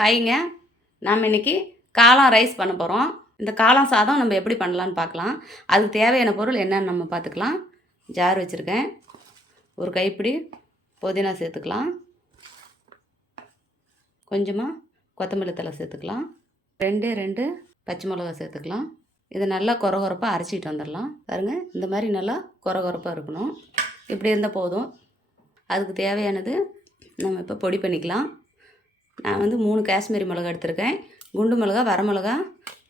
ஹாய்ங்க. நாம் இன்றைக்கி காளான் ரைஸ் பண்ண போகிறோம். இந்த காளான் சாதம் நம்ம எப்படி பண்ணலான்னு பார்க்கலாம். அதுக்கு தேவையான பொருள் என்னன்னு நம்ம பார்த்துக்கலாம். ஜார் வச்சுருக்கேன். ஒரு கைப்பிடி புதினா சேர்த்துக்கலாம். கொஞ்சமாக கொத்தமல்லி தழை சேர்த்துக்கலாம். 2 பச்சை மிளகா சேர்த்துக்கலாம். இதை நல்லா கொரகொரப்பாக அரைச்சிட்டு வந்துடலாம். பாருங்கள், இந்த மாதிரி நல்லா கொரகொரப்பாக இருக்கணும். இப்படி இருந்தால் போதும். அதுக்கு தேவையானது நம்ம இப்போ பொடி பண்ணிக்கலாம். நான் 3 காஷ்மீரி மிளகா எடுத்திருக்கேன். குண்டு மிளகா, வரமிளகா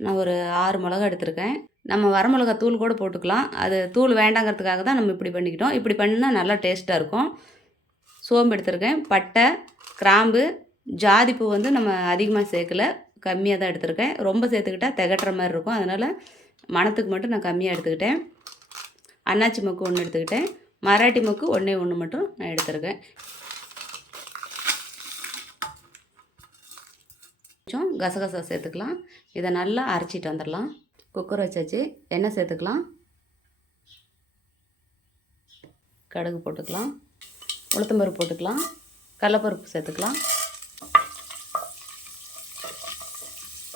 நான் ஒரு 6 மிளகா எடுத்திருக்கேன். நம்ம வரமிளகா தூள் கூட போட்டுக்கலாம். அது தூள் வேண்டாங்கிறதுக்காக தான் நம்ம இப்படி பண்ணிக்கிட்டோம். இப்படி பண்ணால் நல்லா டேஸ்ட்டாக இருக்கும். சோம்பு எடுத்திருக்கேன். பட்டை, கிராம்பு, ஜாதிப்பூ நம்ம அதிகமாக சேர்க்கல, கம்மியாக தான் எடுத்திருக்கேன். ரொம்ப சேர்த்துக்கிட்டால் திகட்டுற மாதிரி இருக்கும். அதனால் மணத்துக்கு மட்டும் நான் கம்மியாக எடுத்துக்கிட்டேன். அன்னாச்சி மொக்கு 1 எடுத்துக்கிட்டேன். மராட்டி மொக்கு 1 மட்டும் நான் எடுத்திருக்கேன். கொஞ்சம் கசகசா சேர்த்துக்கலாம். இதை நல்லா அரைச்சிட்டு வந்துடலாம். குக்கர் வச்சாச்சு. எண்ணெய் சேர்த்துக்கலாம். கடுகு போட்டுக்கலாம். உளுத்தம்பருப்பு போட்டுக்கலாம். கடலைப்பருப்பு சேர்த்துக்கலாம்.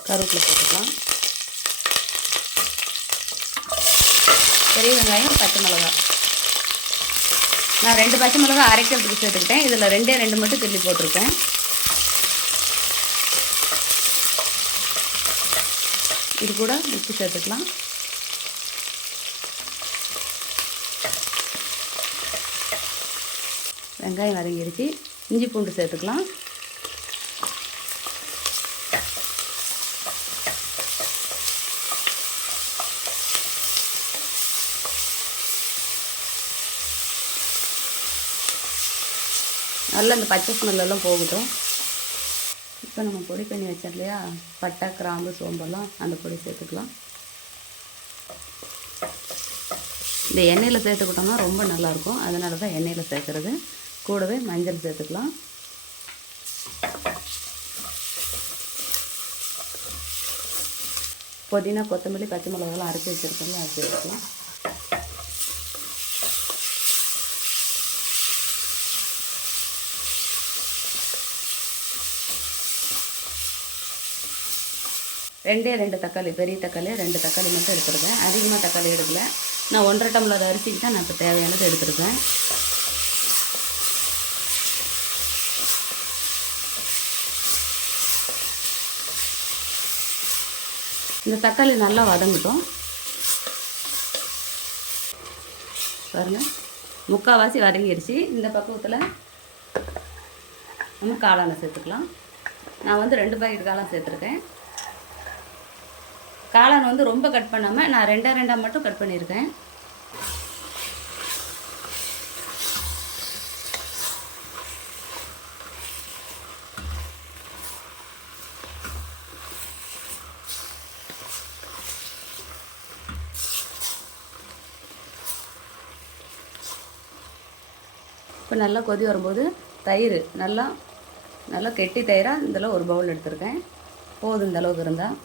கருவேப்பிலை போட்டுக்கலாம். பெரிய வெங்காயம், பச்சை மிளகா. நான் 2 பச்சை மிளகா அரைக்கிறதுக்கு சேர்த்துக்கிட்டேன். இதில் 2 மட்டும் கிள்ளி போட்டிருக்கேன். இது கூட உப்பு சேர்த்துக்கலாம். வெங்காயம் வதங்கிடுச்சு. இஞ்சி பூண்டு சேர்த்துக்கலாம். நல்லா இந்த பச்சை ஸ்மெல்லாம் போகட்டும். இப்போ நம்ம பொடி பண்ணி வச்சோம் இல்லையா, பட்டை, கிராம்பு, சோம்பெல்லாம் அந்த பொடி சேர்த்துக்கலாம். இந்த எண்ணெயில் சேர்த்துக்கிட்டோம்னா ரொம்ப நல்லாயிருக்கும். அதனால தான் எண்ணெயில் சேர்க்குறது. கூடவே மஞ்சள் சேர்த்துக்கலாம். புதினா, கொத்தமல்லி, பச்சை மிளகாலாம் அரைச்சி வச்சுருக்கோம்ல, அது சேர்த்துக்கலாம். ரெண்டு தக்காளி, பெரிய தக்காளி 2 தக்காளி மட்டும் எடுத்துருக்கேன். அதிகமாக தக்காளி எடுக்கல. நான் 1.5 டம்ளர் அரிசிக்கு தான் நான் இப்போ தேவையானது எடுத்துருக்கேன். இந்த தக்காளி நல்லா வதங்கட்டும். பாருங்கள், முக்கால்வாசி வதங்கிடுச்சு. இந்த பக்குவத்தில் நம்ம காளானை சேர்த்துக்கலாம். நான் 2 பாக்கெட் காளான் சேர்த்துருக்கேன். காளான் ரொம்ப கட் பண்ணாமல் நான் 2 மட்டும் கட் பண்ணியிருக்கேன். இப்போ நல்லா கொதி வரும்போது தயிர் நல்லா கெட்டி தயிராக இதில் ஒரு பவுல் எடுத்துருக்கேன். போதும் இந்த அளவுக்கு இருந்தால்.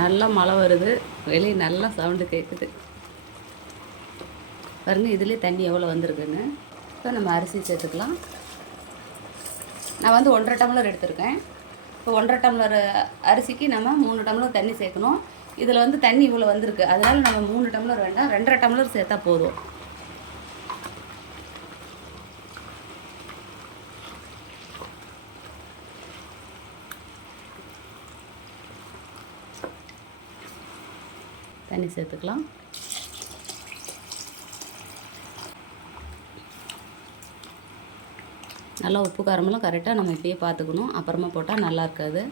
நல்லா மழை வருது. வெளியே நல்லா சவுண்டு கேட்குது. பாருங்கள், இதுலேயே தண்ணி எவ்வளோ வந்திருக்குன்னு. இப்போ நம்ம அரிசி சேர்த்துக்கலாம். நான் 1.5 டம்ளர் எடுத்திருக்கேன். இப்போ 1.5 டம்ளர் அரிசிக்கு நம்ம 3 டம்ளர் தண்ணி சேர்க்கணும். இதில் தண்ணி இவ்வளோ வந்திருக்கு. அதனால் நம்ம 3 டம்ளர் வேண்டாம், 2.5 டம்ளர் சேர்த்தா போதும். தண்ணி சேர்த்துக்கலாம். நல்லா உப்பு காரமெல்லாம் கரெக்டாக நம்ம இப்படியே பார்த்துக்கணும். அப்புறமா போட்டால் நல்லா இருக்காது.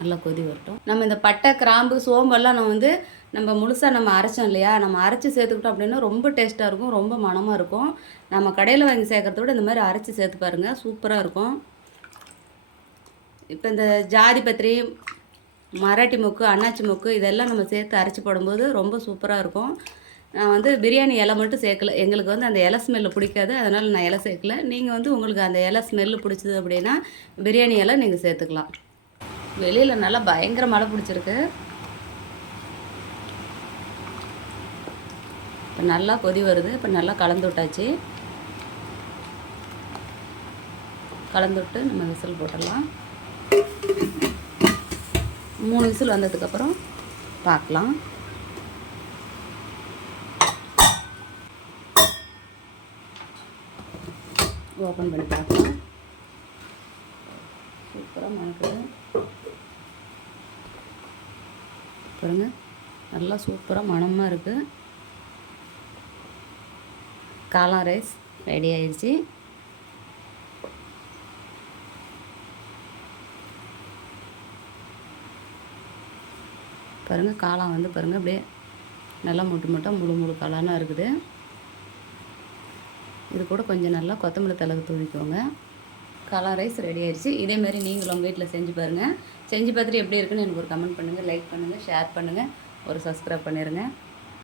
நல்லா கொதி வரட்டும். நம்ம இந்த பட்டை, கிராம்பு, சோம்பெல்லாம் நம்ம முழுசாக நம்ம அரைச்சோம் இல்லையா, நம்ம அரைச்சி சேர்த்துக்கிட்டோம் அப்படின்னா ரொம்ப டேஸ்ட்டாக இருக்கும், ரொம்ப மணமாக இருக்கும். நம்ம கடையில் வாங்கி சேர்க்குறத விட இந்த மாதிரி அரைச்சி சேர்த்து பாருங்கள், சூப்பராக இருக்கும். இப்போ இந்த ஜாதி பத்திரி, மராட்டி மொக்கு, அன்னாச்சி மொக்கு இதெல்லாம் நம்ம சேர்த்து அரைச்சி போடும்போது ரொம்ப சூப்பராக இருக்கும். நான் வந்து பிரியாணி இலை மட்டும் சேர்க்கல. எங்களுக்கு வந்து அந்த இலை ஸ்மெல்லு பிடிக்காது. அதனால் நான் இலை சேர்க்கல. நீங்கள் வந்து உங்களுக்கு அந்த இலை ஸ்மெல்லு பிடிச்சது அப்படின்னா பிரியாணி இலை நீங்கள் சேர்த்துக்கலாம். வெளியில் நல்லா பயங்கர மழை பிடிச்சிருக்கு. இப்போ நல்லா கொதி வருது. இப்போ நல்லா கலந்து விட்டாச்சு. கலந்து விட்டு நம்ம விசில் போட்டுடலாம். 3 விசில் வந்ததுக்கப்புறம் பார்க்கலாம். ஓப்பன் பண்ணி பார்க்கலாம். சூப்பராக மணக்குது பாருங்க. நல்லா சூப்பராக மணமாக இருக்குது. காளான் ரைஸ் ரெடி ஆயிடுச்சு. பாருங்கள் காளான் வந்து பாருங்கள் அப்படியே நல்லா முழு காளானாக இருக்குது. இது கூட கொஞ்சம் நல்லா கொத்தமல்லி தழை தூவிக்கோங்க. காளான் ரைஸ் ரெடி ஆயிடுச்சு. இதேமாரி நீங்களும் உங்கள் வீட்டில் செஞ்சு பாருங்கள். செஞ்சு பார்த்துட்டு எப்படி இருக்குன்னு எனக்கு ஒரு கமெண்ட் பண்ணுங்கள், லைக் பண்ணுங்கள், ஷேர் பண்ணுங்கள், ஒரு சப்ஸ்கிரைப் பண்ணிடுங்க.